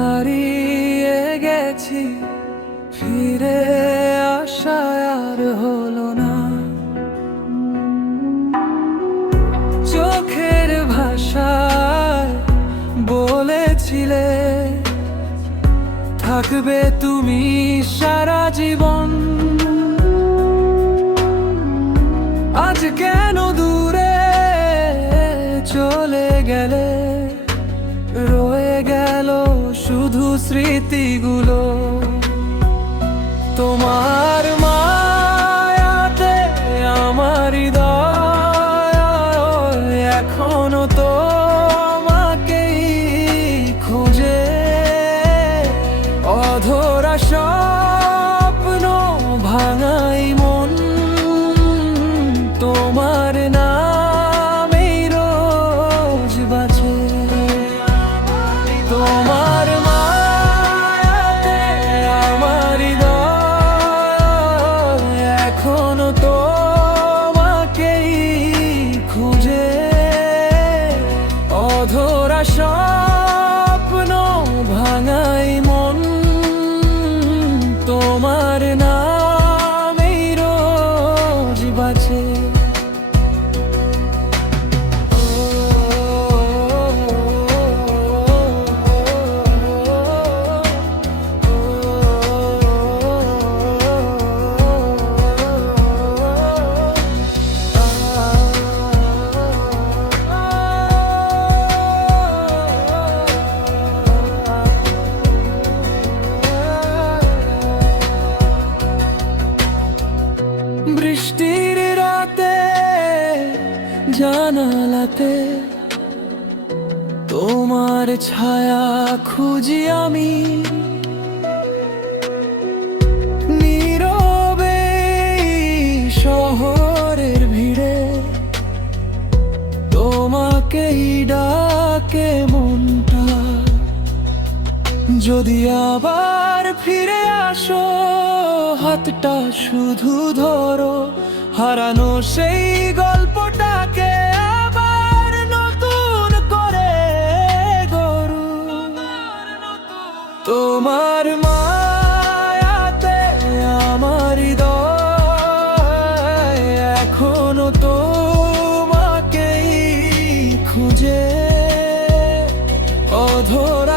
হারিয়ে গেছি, ফিরে আসা আর হলো না। চোখের ভাষায় বলেছিলে থাকবে তুমি সারা জীবন। আজ কেন দূরে চলে গেলে, রয়ে গেল শুধু স্মৃতিগুলো। তোমার মায়াতে আমার হৃদয় এখনো তোমাকেই খোঁজে। অধরা স্বপ্ন ভাঙাই মন, তোমার নামেই রোজ বাজে। তোমার মায়াতে আমার হৃদয় এখনো তোমাকেই খুঁজে। অধরা স্বপ্ন ভাঙাই মন, তোমার নামেই রোজ বাজে। বৃষ্টির রাতে জানালাতে তোমার ছায়া খুঁজি আমি। নীরবে শহরের ভিড়ে তোমাকেই ডাকে মনটা। যদি আবার ফিরে আসো, হাতটা শুধু ধরো। হারানো সেই গল্পটাকে আবার নতুন করে গড়ো। তোমার মায়াতে আমার হৃদয় এখনো তোমাকেই খুঁজে। অধরা